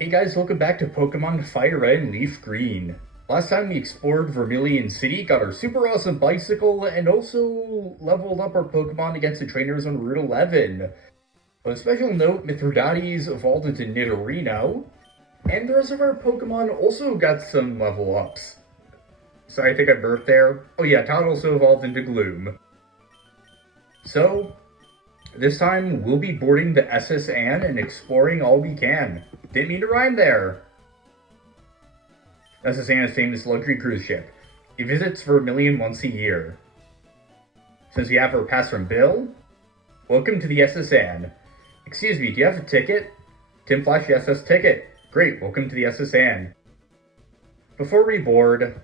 Hey guys, welcome back to Pokemon FireRed and LeafGreen. Last time we explored Vermilion City, got our super awesome bicycle, and also leveled up our Pokemon against the trainers on Route 11. On a special note, Mithridates evolved into Nidorino, and the rest of our Pokemon also got some level ups. Sorry, I think I burped there. Oh yeah, Todd also evolved into Gloom. So, this time we'll be boarding the SS Anne and exploring all we can. Didn't mean to rhyme there. SS Anne's famous luxury cruise ship. It visits Vermilion once a year. Since we have our pass from Bill, welcome to the SS Anne. Excuse me, do you have a ticket? Tim flashed the SS ticket. Great, welcome to the SS Anne. Before we board,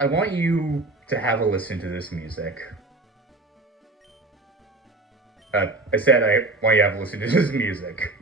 I want you to have a listen to this music. I said I want you to have a listen to this music.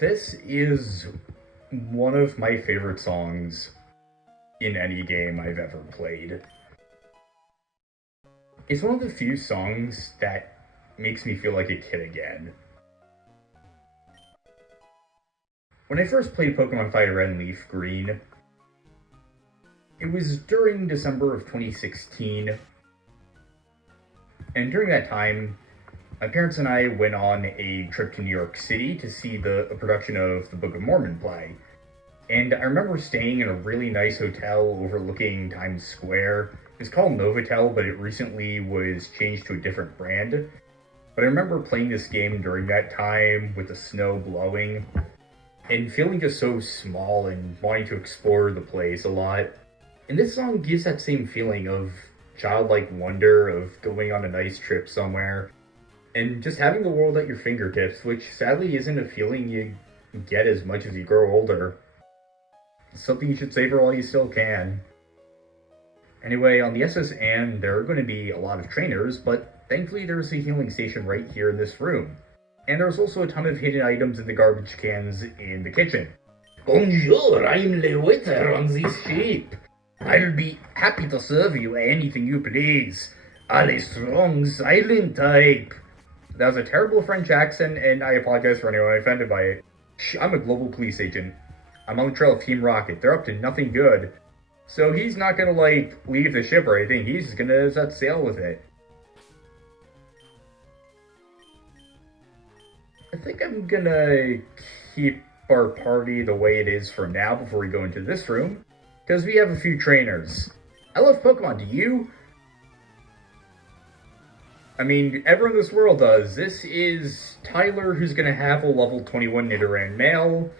This is one of my favorite songs in any game I've ever played. It's one of the few songs that makes me feel like a kid again. When I first played Pokemon FireRed and LeafGreen, it was during December of 2016, and during that time, my parents and I went on a trip to New York City to see a production of the Book of Mormon play. And I remember staying in a really nice hotel overlooking Times Square. It's called Novotel, but it recently was changed to a different brand. But I remember playing this game during that time with the snow blowing and feeling just so small and wanting to explore the place a lot. And this song gives that same feeling of childlike wonder, of going on a nice trip somewhere, and just having the world at your fingertips, which sadly isn't a feeling you get as much as you grow older. It's something you should savor while you still can. Anyway, on the SS Anne, there are going to be a lot of trainers, but thankfully there's a healing station right here in this room. And there's also a ton of hidden items in the garbage cans in the kitchen. Bonjour, I'm the waiter on this ship. I'll be happy to serve you anything you please. A strong, silent type. That was a terrible French accent, and I apologize for anyone offended by it. Shh, I'm a global police agent. I'm on the trail of Team Rocket. They're up to nothing good. So he's not gonna, leave the ship or anything. He's just gonna set sail with it. I think I'm gonna keep our party the way it is for now before we go into this room, because we have a few trainers. I love Pokemon, do you? I mean, everyone in this world does. This is Tyler, who's going to have a level 21 Nidoran male.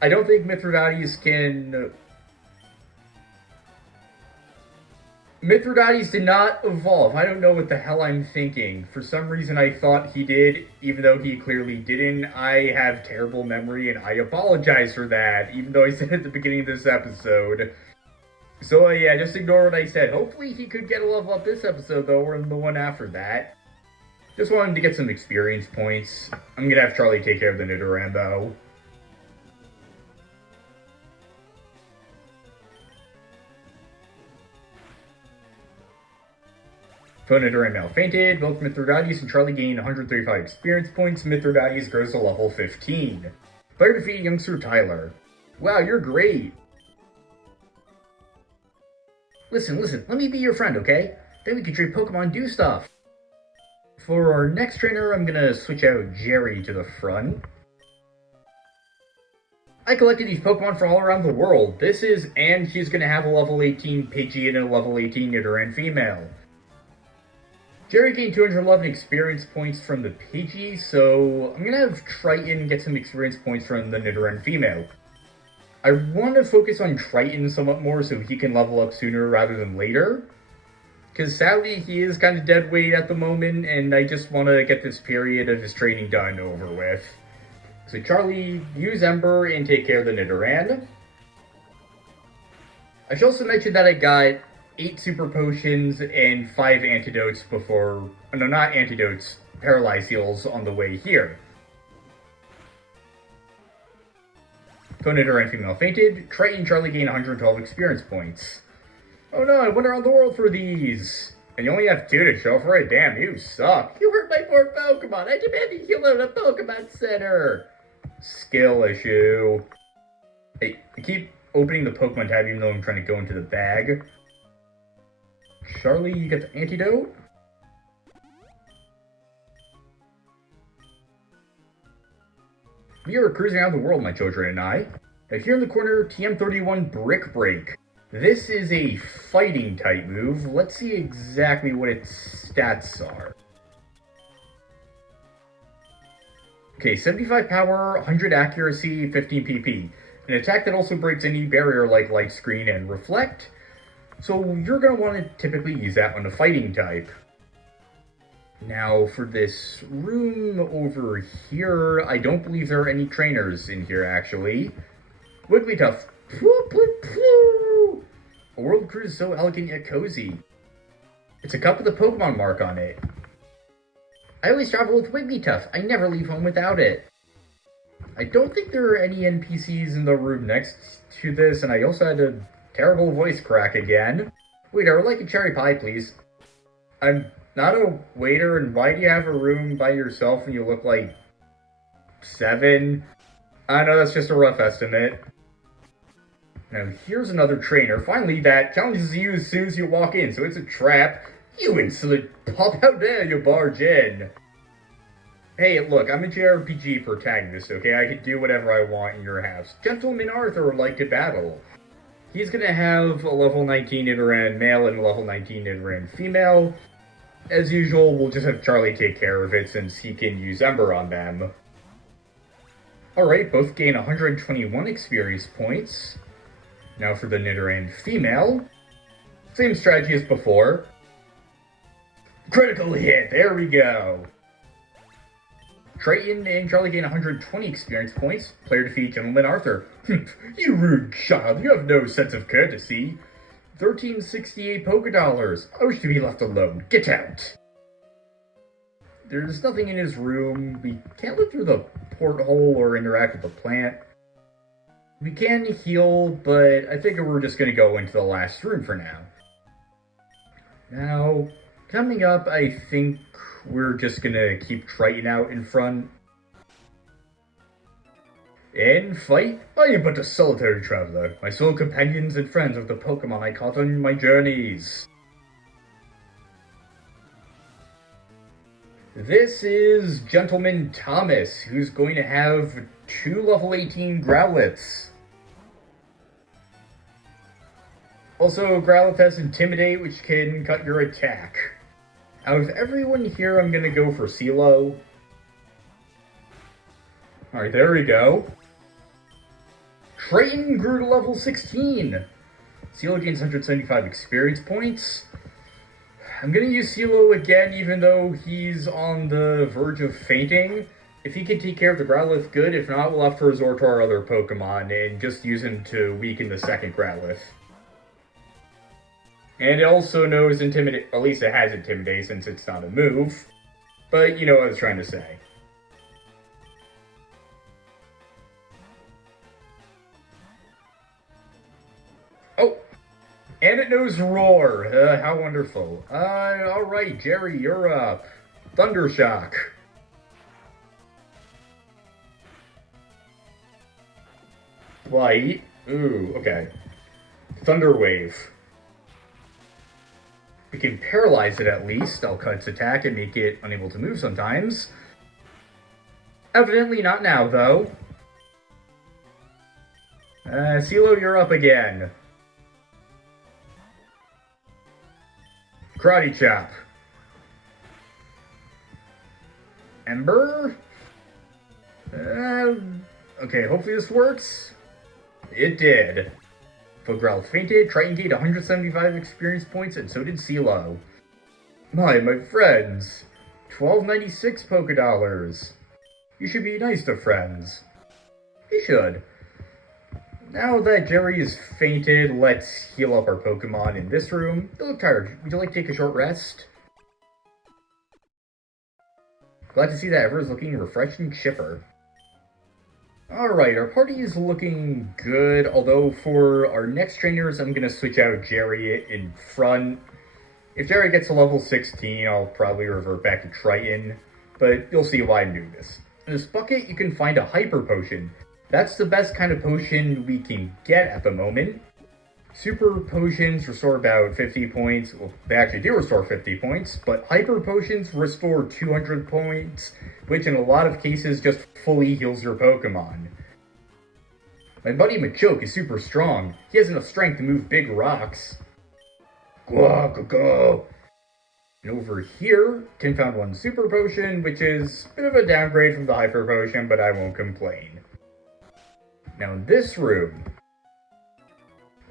I don't think Mithridates can... Mithridates did not evolve. I don't know what the hell I'm thinking. For some reason I thought he did, even though he clearly didn't. I have terrible memory, and I apologize for that, even though I said at the beginning of this episode. So yeah, just ignore what I said. Hopefully he could get a level up this episode, though, or the one after that. Just wanted to get some experience points. I'm gonna have Charlie take care of the Nidoran, though. Nidoran now fainted. Both Mithridates and Charlie gain 135 experience points. Mithridates grows to level 15. Player defeated youngster Tyler. Wow, you're great. Listen, let me be your friend, okay? Then we can trade Pokemon do stuff. For our next trainer, I'm gonna switch out Jerry to the front. I collected these Pokemon from all around the world. And she's gonna have a level 18 Pidgey and a level 18 Nidoran female. Jerry gained 211 experience points from the Pidgey, so I'm gonna have Triton get some experience points from the Nidoran female. I want to focus on Triton somewhat more so he can level up sooner rather than later. Because sadly, he is kind of dead weight at the moment, and I just want to get this period of his training done over with. So Charlie, use Ember and take care of the Nidoran. I should also mention that I got 8 super potions and 5 antidotes before... No, not antidotes, paralyze heals on the way here. Nidoran female fainted. Triton and Charlie gain 112 experience points. Oh no, I went around the world for these! And you only have 2 to show for it? Damn, you suck. You hurt my poor Pokemon. I demand you heal out a Pokemon Center. Skill issue. Hey, I keep opening the Pokemon tab even though I'm trying to go into the bag. Charlie, you get the antidote? We are cruising around the world, my children and I. Now here in the corner, TM31 Brick Break. This is a fighting type move. Let's see exactly what its stats are. Okay, 75 power, 100 accuracy, 15 PP. An attack that also breaks any barrier like Light Screen and Reflect. So you're going to want to typically use that on a fighting type. Now for this room over here, I don't believe there are any trainers in here actually. Wigglytuff. A world cruise so elegant yet cozy. It's a cup with a Pokemon mark on it. I always travel with Wigglytuff. I never leave home without it. I don't think there are any NPCs in the room next to this, and I also had a terrible voice crack again. Wait, I would like a cherry pie, please. I'm not a waiter, and why do you have a room by yourself when you look like 7? I know that's just a rough estimate. Now here's another trainer, finally, that challenges you as soon as you walk in, so it's a trap. You insolent pup, how dare you barge in? Hey, look, I'm a JRPG protagonist, okay? I can do whatever I want in your house. Gentleman Arthur would like to battle. He's gonna have a level 19 Nidoran male and a level 19 Nidoran female. As usual, we'll just have Charlie take care of it since he can use Ember on them. Alright, both gain 121 experience points. Now for the Nidoran female. Same strategy as before. Critical hit, there we go. Triton and Charlie gain 120 experience points. Player defeat Gentleman Arthur. You rude child, you have no sense of courtesy. 1368 Pokédollars. I wish to be left alone. Get out. There's nothing in his room. We can't look through the porthole or interact with the plant. We can heal, but I think we're just going to go into the last room for now. Now, coming up, I think we're just going to keep Triton out in front. And fight? I am but a solitary traveler. My sole companions and friends of the Pokemon I caught on my journeys. This is Gentleman Thomas, who's going to have 2 level 18 Growlithes. Also, Growlithe has Intimidate, which can cut your attack. Out of everyone here, I'm gonna go for CeeLo. Alright, there we go. Triton grew to level 16. CeeLo gains 175 experience points. I'm gonna use CeeLo again, even though he's on the verge of fainting. If he can take care of the Growlithe, good. If not, we'll have to resort to our other Pokemon and just use him to weaken the second Growlithe. And it also knows Intimidate, at least it has Intimidate since it's not a move. But you know what I was trying to say. Oh! And it knows Roar! How wonderful. Alright, Jerry, you're up. Thundershock. Light. Ooh, okay. Thunder Wave. We can paralyze it at least. I'll cut its attack and make it unable to move sometimes. Evidently not now, though. CeeLo, you're up again. Karate chop. Ember? Okay, hopefully this works. It did. Fogrel fainted, Triton gained 175 experience points, and so did CeeLo. My friends. 1296 Poké Dollars. You should be nice to friends. You should. Now that Jerry is fainted, let's heal up our Pokemon in this room. They look tired. Would you like to take a short rest? Glad to see that everyone's looking refreshed and chipper. Alright, our party is looking good, although for our next trainers, I'm going to switch out Jerry in front. If Jerry gets to level 16, I'll probably revert back to Triton, but you'll see why I'm doing this. In this bucket, you can find a Hyper Potion. That's the best kind of potion we can get at the moment. Super Potions restore about 50 points. Well, they actually do restore 50 points, but Hyper Potions restore 200 points, which in a lot of cases just fully heals your Pokemon. My buddy Machoke is super strong. He has enough strength to move big rocks. Go! And over here, Tim found one Super Potion, which is a bit of a downgrade from the Hyper Potion, but I won't complain. Now in this room...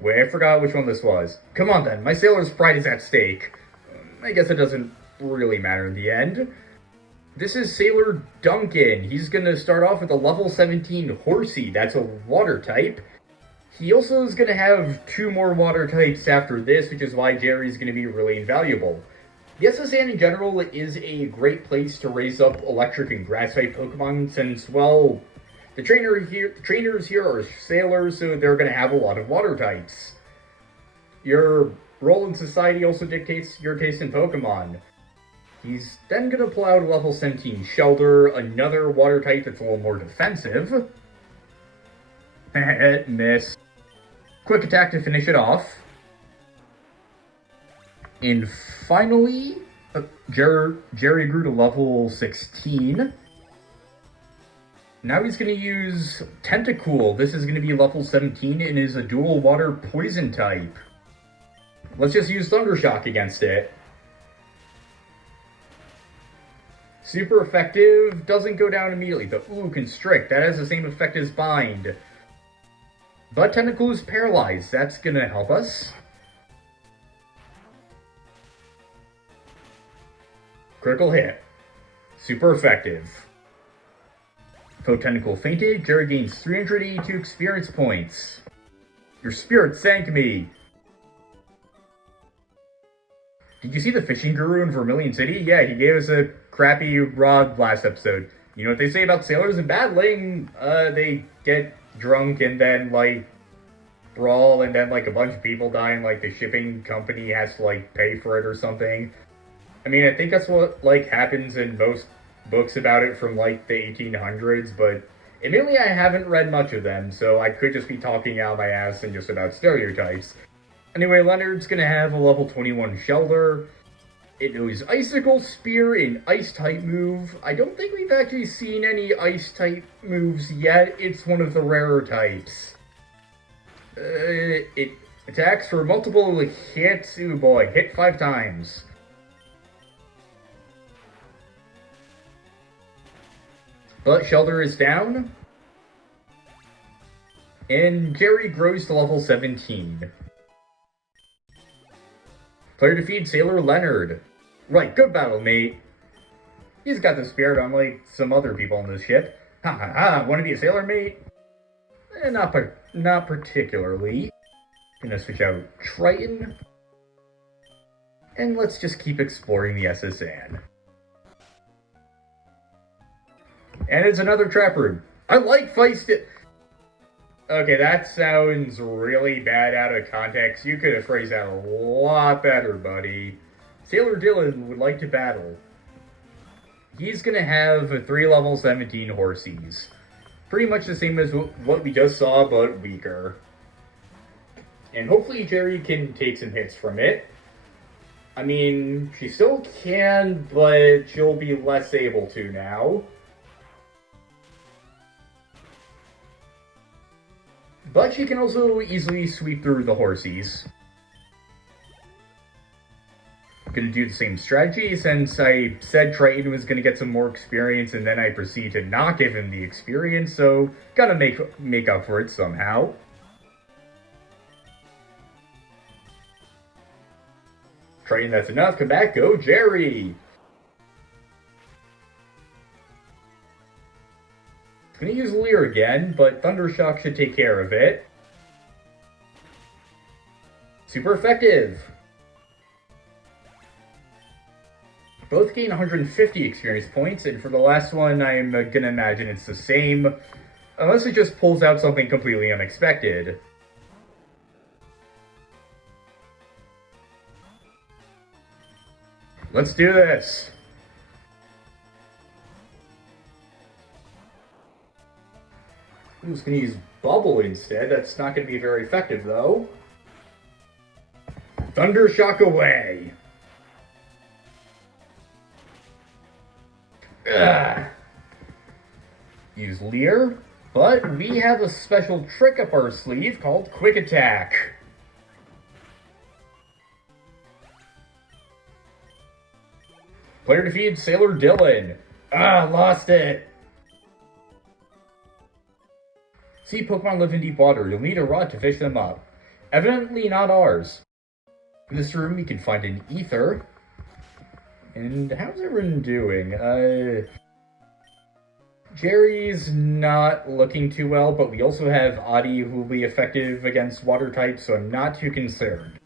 Wait, I forgot which one this was. Come on then, my sailor's pride is at stake. I guess it doesn't really matter in the end. This is Sailor Duncan. He's gonna start off with a level 17 Horsey. That's a water type. He also is gonna have 2 more water types after this, which is why Jerry's gonna be really invaluable. The SSN in general is a great place to raise up electric and grass type Pokemon since, well, the trainers here are sailors, so they're going to have a lot of water types. Your role in society also dictates your taste in Pokemon. He's then going to pull out a level 17 Shelter, another water type that's a little more defensive. Miss. Quick attack to finish it off. And finally, Jerry grew to level 16. Now he's going to use Tentacool. This is going to be level 17 and is a dual water poison type. Let's just use Thundershock against it. Super effective, doesn't go down immediately. The Constrict, that has the same effect as Bind. But Tentacool is paralyzed, that's going to help us. Critical hit. Super effective. Tentacool fainted. Jerry gains 382 experience points. Your spirit sank me. Did you see the fishing guru in Vermilion City? Yeah, he gave us a crappy rod last episode. You know what they say about sailors in battling? They get drunk and then, like, brawl and then, like, a bunch of people die and, like, the shipping company has to, like, pay for it or something. I mean, I think that's what, like, happens in most books about it from like the 1800s, but admittedly I haven't read much of them, so I could just be talking out my ass and just about stereotypes. Anyway, Leonard's gonna have a level 21 Shelter. It knows Icicle, Spear, and Ice-type move. I don't think we've actually seen any Ice-type moves yet. It's one of the rarer types. It attacks for multiple hits. Ooh boy, hit 5 times. But Shelter is down. And Jerry grows to level 17. Player defeated Sailor Leonard. Right, good battle, mate. He's got the spirit unlike some other people on this ship. Ha ha ha, wanna be a sailor, mate? Not particularly. Gonna switch out Triton. And let's just keep exploring the SSN. And it's another trap room. I like feisty... Okay, that sounds really bad out of context. You could have phrased that a lot better, buddy. Sailor Dylan would like to battle. He's gonna have 3 level 17 Horsies. Pretty much the same as what we just saw, but weaker. And hopefully Jerry can take some hits from it. I mean, she still can, but she'll be less able to now. But she can also easily sweep through the horsies. I'm gonna do the same strategy since I said Triton was gonna get some more experience and then I proceed to not give him the experience, so gotta make up for it somehow. Triton, that's enough. Come back, go Jerry! Gonna use Leer again, but Thundershock should take care of it. Super effective! Both gain 150 experience points, and for the last one, I'm gonna imagine it's the same, unless it just pulls out something completely unexpected. Let's do this! I'm just gonna use Bubble instead. That's not gonna be very effective, though. Thundershock away! Ugh. Use Leer, but we have a special trick up our sleeve called Quick Attack. Player defeated Sailor Dylan. Lost it. See Pokemon live in deep water. You'll need a rod to fish them up. Evidently not ours. In this room we can find an ether. And how's everyone doing? Jerry's not looking too well, but we also have Adi who will be effective against water types, so I'm not too concerned.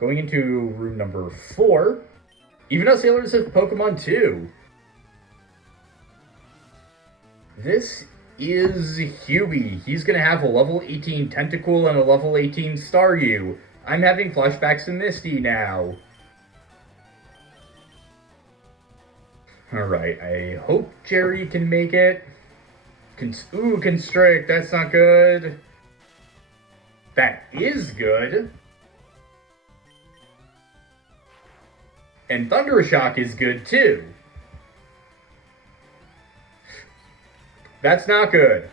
Going into room number 4. Even us sailors have Pokemon too. This is Huey. He's gonna have a level 18 Tentacool and a level 18 Staryu. I'm having flashbacks to Misty now. Alright, I hope Jerry can make it. Constrict, that's not good. That is good. And Thundershock is good too. That's not good.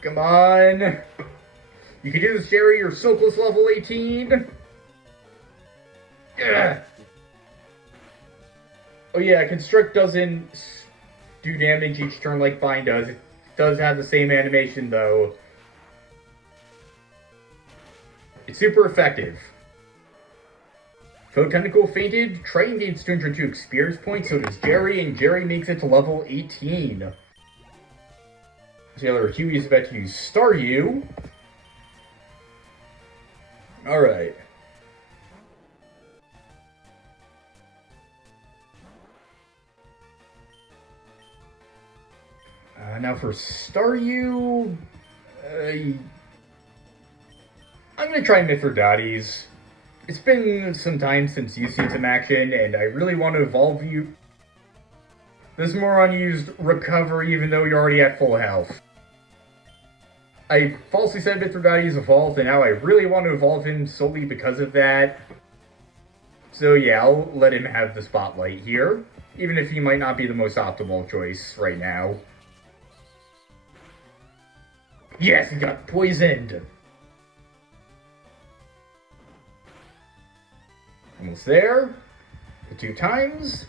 Come on. You can do this, Jerry. You're so close to level 18. Ugh. Oh yeah, Constrict doesn't do damage each turn like Vine does. It does have the same animation though. It's super effective. So Tentacle fainted. Triton gains 202 experience points, so does Jerry, and Jerry makes it to level 18. Sailor Huey is about to use Staryu. Alright. Now for Staryu, I'm gonna try Mithridates. It's been some time since you've seen some action, and I really want to evolve you. This moron used Recover even though you're already at full health. I falsely said Mithridates evolved, and now I really want to evolve him solely because of that. So yeah, I'll let him have the spotlight here, even if he might not be the most optimal choice right now. Yes, he got poisoned! Almost there. 2 times.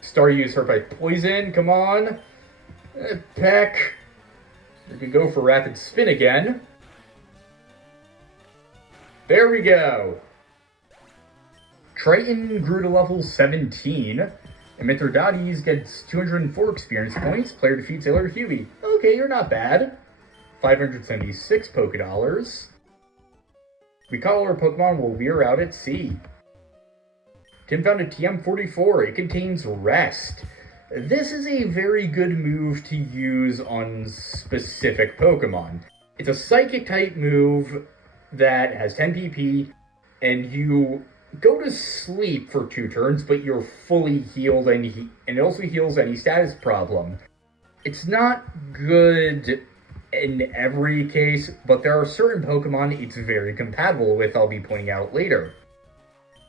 Staryu is hurt by poison, come on. Peck. We can go for Rapid Spin again. There we go. Triton grew to level 17. And Mithridates gets 204 experience points. Player defeats Sailor Huey. Okay, you're not bad. 576 Pokédollars. We caught all our Pokemon while we were out at sea. Tim found a TM44. It contains Rest. This is a very good move to use on specific Pokemon. It's a Psychic type move that has 10 PP, and you go to sleep for 2 turns, but you're fully healed, and it also heals any status problem. It's not good in every case, but there are certain Pokemon it's very compatible with, I'll be pointing out later.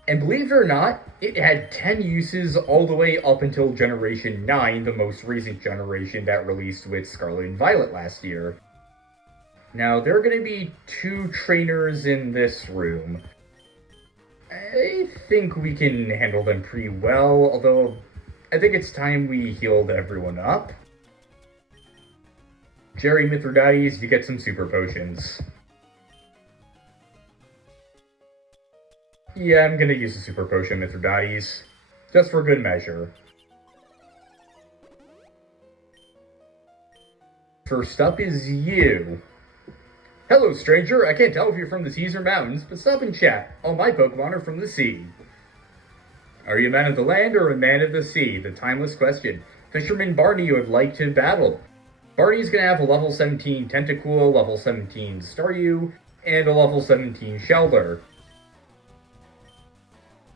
And believe it or not, it had 10 uses all the way up until Generation 9, the most recent generation that released with Scarlet and Violet last year. Now, there are going to be 2 trainers in this room. I think we can handle them pretty well, although I think it's time we healed everyone up. Jerry Mithridates, you get some super potions. Yeah, I'm gonna use a super potion, Mithridates. Just for good measure. First up is you. Hello, stranger. I can't tell if you're from the seas or mountains, but stop and chat. All my Pokemon are from the sea. Are you a man of the land or a man of the sea? The timeless question. Fisherman Barney would like to battle. Barney's gonna have a level 17 Tentacool, level 17 Staryu, and a level 17 Shelter.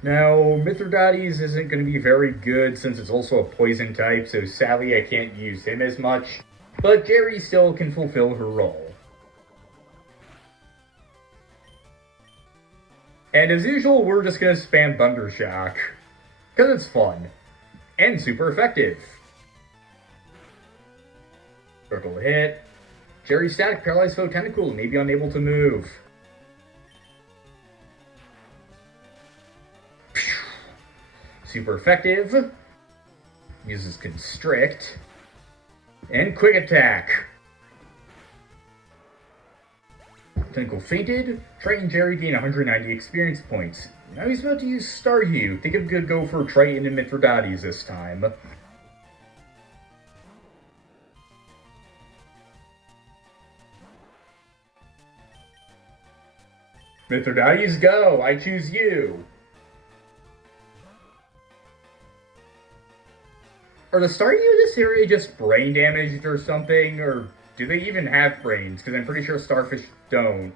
Now, Mithridates isn't going to be very good since it's also a poison type, so sadly I can't use him as much, but Jerry still can fulfill her role. And as usual, we're just going to spam Thundershock, because it's fun, and super effective. Critical hit. Jerry's static paralyzed foe Tentacool may be unable to move. Super effective. Uses Constrict. And Quick Attack. Tentacool fainted. Triton and Jerry gain 190 experience points. Now he's about to use Staryu. Think it could go for Triton and Mithridates this time. Mithridates, go! I choose you! Are the Staryu in this area just brain damaged or something? Or do they even have brains? Because I'm pretty sure starfish don't.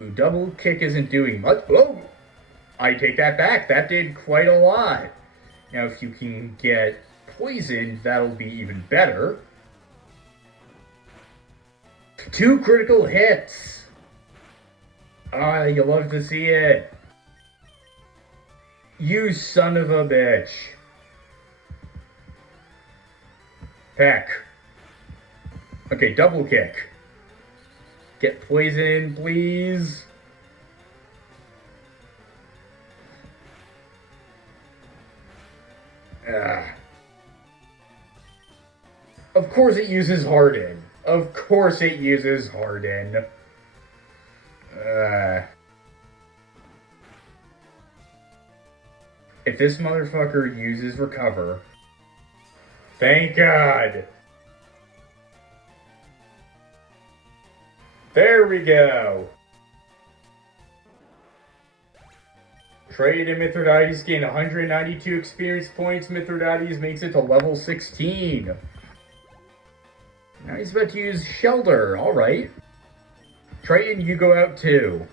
Ooh, double kick isn't doing much. Oh! I take that back. That did quite a lot. Now if you can get poisoned, that'll be even better. 2 critical hits! Ah, you love to see it. You son of a bitch. Peck. Okay, double kick. Get poison, please. Of course it uses Harden. Of course it uses Harden. If this motherfucker uses Recover... Thank God! There we go! Trade and Mithridates gain 192 experience points. Mithridates makes it to level 16. Now he's about to use Shelter. Alright. Triton, you go out too.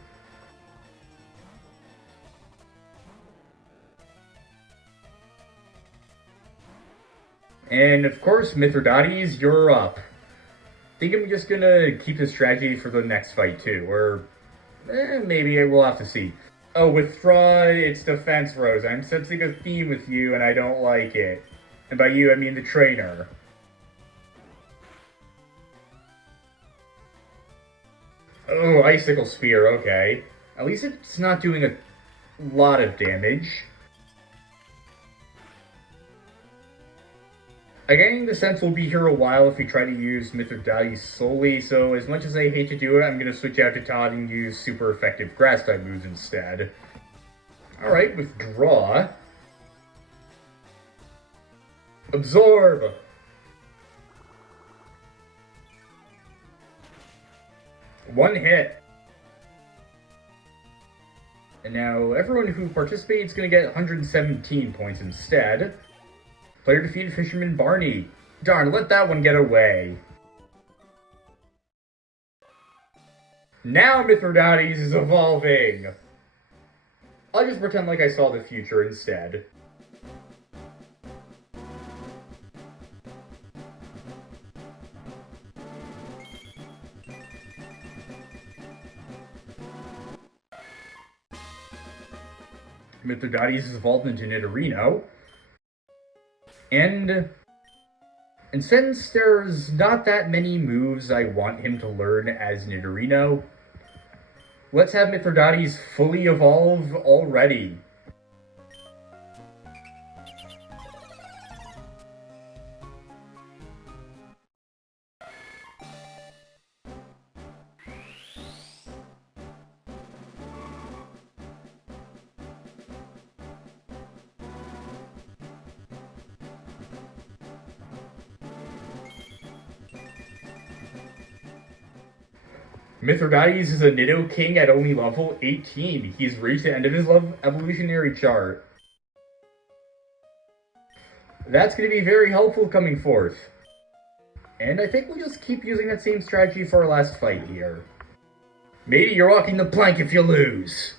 And of course, Mithridates, you're up. I think I'm just gonna keep this strategy for the next fight too, or maybe we'll have to see. Oh, withdraw, it's Defense Rose. I'm sensing a theme with you and I don't like it. And by you, I mean the trainer. Oh, Icicle Spear, okay. At least it's not doing a lot of damage. I'm getting the sense we'll be here a while if we try to use Mithridates solely, so as much as I hate to do it, I'm going to switch out to Todd and use super effective Grass-type moves instead. Alright, withdraw. Absorb! One hit. And now everyone who participates is going to get 117 points instead. Player defeated Fisherman Barney. Darn, let that one get away. Now Mithridates is evolving. I'll just pretend like I saw the future instead. Mithridates is evolved into Nidorino. And since there's not that many moves I want him to learn as Nidorino, let's have Mithridates fully evolve already. Mithridates is a Nido King at only level 18. He's reached the end of his evolutionary chart. That's going to be very helpful coming forth. And I think we'll just keep using that same strategy for our last fight here. Matey, you're walking the plank if you lose.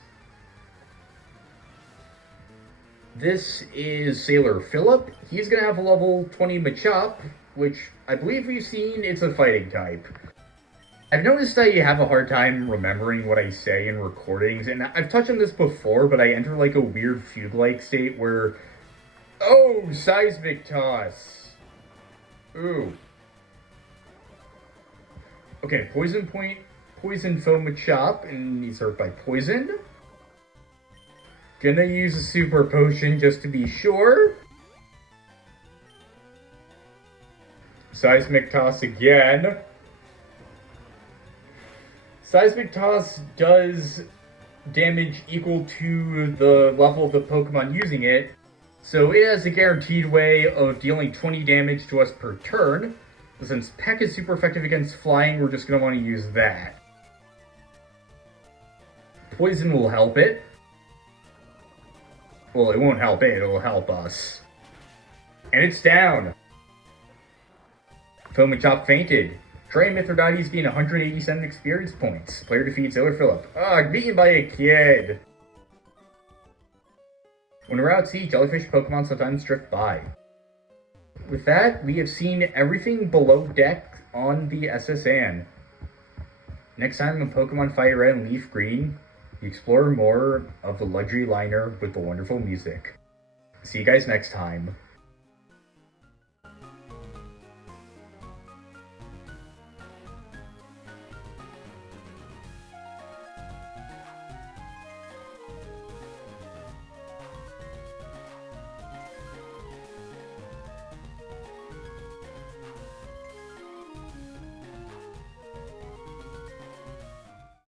This is Sailor Philip. He's going to have a level 20 Machop, which I believe we've seen it's a fighting type. I've noticed I have a hard time remembering what I say in recordings, and I've touched on this before, but I enter like a weird fugue-like state where... Oh, Seismic Toss! Ooh. Okay, Poison Point, Poison Foam Machop, and he's hurt by poison. Gonna use a Super Potion just to be sure. Seismic Toss again. Seismic Toss does damage equal to the level of the Pokemon using it, so it has a guaranteed way of dealing 20 damage to us per turn. But since Peck is super effective against flying, we're just going to want to use that. Poison will help it. Well, it won't help it, it'll help us. And it's down! Foam Machop fainted. Trey and Mithridates gain 187 experience points. Player defeats Sailor Philip. Beaten by a kid! When we're out at sea, jellyfish Pokemon sometimes drift by. With that, we have seen everything below deck on the SS Anne. Next time on Pokemon FireRed and LeafGreen, we explore more of the luxury liner with the wonderful music. See you guys next time.